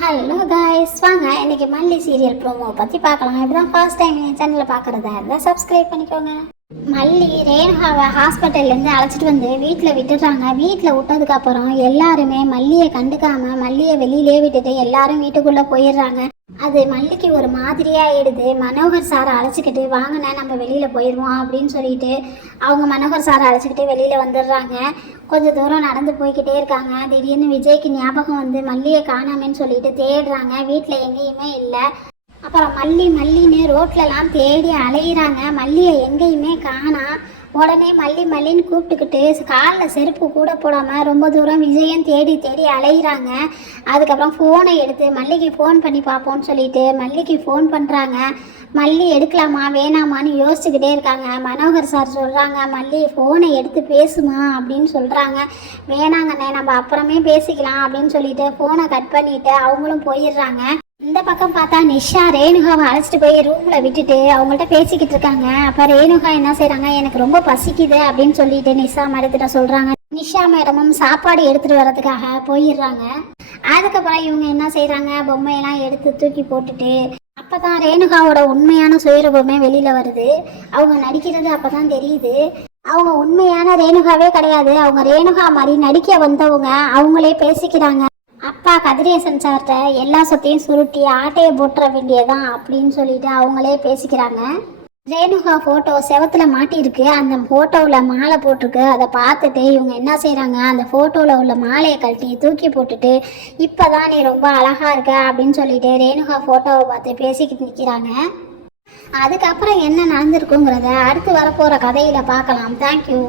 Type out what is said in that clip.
Hello guys வாங்க இன்னைக்கு மல்லி சீரியல் ப்ரோமோ பற்றி பார்க்கலாம். இப்படி தான் ஃபர்ஸ்ட் டைம் என் சேனலில் பார்க்குறதா இருந்தால் சப்ஸ்கிரைப் பண்ணிக்கோங்க. மல்லி ரேணுகாவை ஹாஸ்பிட்டல்லேருந்து அழைச்சிட்டு வந்து வீட்டில் விட்டுடுறாங்க. வீட்டில் விட்டதுக்கப்புறம் எல்லாருமே மல்லியை கண்டுக்காமல் மல்லியை வெளியிலே விட்டுட்டு எல்லாரும் வீட்டுக்குள்ளே போயிடுறாங்க. அது மல்லிக்கு ஒரு மாதிரியாகிடுது மனோகர் சாரை அழைச்சிக்கிட்டு வாங்கினேன் நம்ம வெளியில் போயிடுவோம் அப்படின்னு சொல்லிட்டு அவங்க மனோகர் சாரை அழைச்சிக்கிட்டு வெளியில் வந்துடுறாங்க. கொஞ்சம் தூரம் நடந்து போய்கிட்டே இருக்காங்க. திடீர்னு விஜய்க்கு ஞாபகம் வந்து மல்லியை காணாமேன்னு சொல்லிட்டு தேடுறாங்க. வீட்டில் எங்கேயுமே இல்லை. அப்புறம் மல்லி மல்லின்னு ரோட்லலாம் தேடி அலையிறாங்க. மல்லியை எங்கேயுமே காணாம் உடனே மல்லி மல்லின்னு கூப்பிட்டுக்கிட்டு காலில் செருப்பு கூட போடாமல் ரொம்ப தூரம் விஜயன் தேடி தேடி அலையிறாங்க. அதுக்கப்புறம் ஃபோனை எடுத்து மல்லிக்கு ஃபோன் பண்ணி பார்ப்போம்னு சொல்லிட்டு மல்லிக்கு ஃபோன் பண்ணுறாங்க மல்லி எடுக்கலாமா வேணாமான்னு யோசிச்சுக்கிட்டே இருக்காங்க. மனோகர் சார் சொல்கிறாங்க மல்லி ஃபோனை எடுத்து பேசுமா அப்படின்னு சொல்கிறாங்க வேணாங்கண்ணே நம்ம அப்புறமே பேசிக்கலாம் அப்படின்னு சொல்லிட்டு ஃபோனை கட் பண்ணிவிட்டு அவங்களும் போயிடுறாங்க. இந்த பக்கம் பார்த்தா நிஷா ரேணுகாவை அழைச்சிட்டு போய் ரூம்ல விட்டுட்டு அவங்கள்ட்ட பேசிக்கிட்டு இருக்காங்க. அப்ப ரேணுகா என்ன செய்யறாங்க எனக்கு ரொம்ப பசிக்குது அப்படின்னு சொல்லிட்டு நிஷா மேடத்திட்ட சொல்றாங்க. நிஷா மேடமும் சாப்பாடு எடுத்துட்டு வர்றதுக்காக போயிடுறாங்க. அதுக்கப்புறம் இவங்க என்ன செய்யறாங்க பொம்மையெல்லாம் எடுத்து தூக்கி போட்டுட்டு அப்பதான் ரேணுகாவோட உண்மையான சுயரூபமே வெளியில வருது. அவங்க நடிக்கிறது அப்பதான் தெரியுது. அவங்க உண்மையான ரேணுகாவே கிடையாது. அவங்க ரேணுகா மாதிரி நடிக்க வந்தவங்க அவங்களே பேசிக்கிறாங்க. அப்பா கதிரேசன் சார்கிட்ட எல்லா சொத்தையும் சுருட்டி ஆட்டையை போட்டுற வேண்டியதான் அப்படின்னு சொல்லிட்டு அவங்களே பேசிக்கிறாங்க. ரேணுகா ஃபோட்டோ செவத்தில் மாட்டியிருக்கு. அந்த ஃபோட்டோவில் மாலை போட்டிருக்கு. அதை பார்த்துட்டு இவங்க என்ன செய்கிறாங்க அந்த ஃபோட்டோவில் உள்ள மாலையை கழட்டி தூக்கி போட்டுட்டு இப்போ தான் நீ ரொம்ப அழகாக இருக்க அப்படின்னு சொல்லிட்டு ரேணுகா ஃபோட்டோவை பார்த்து பேசிக்கிட்டு நிற்கிறாங்க அதுக்கப்புறம் என்ன நடந்திருக்குங்கிறத அடுத்து வரப்போகிற கதையில் பார்க்கலாம். தேங்க்யூ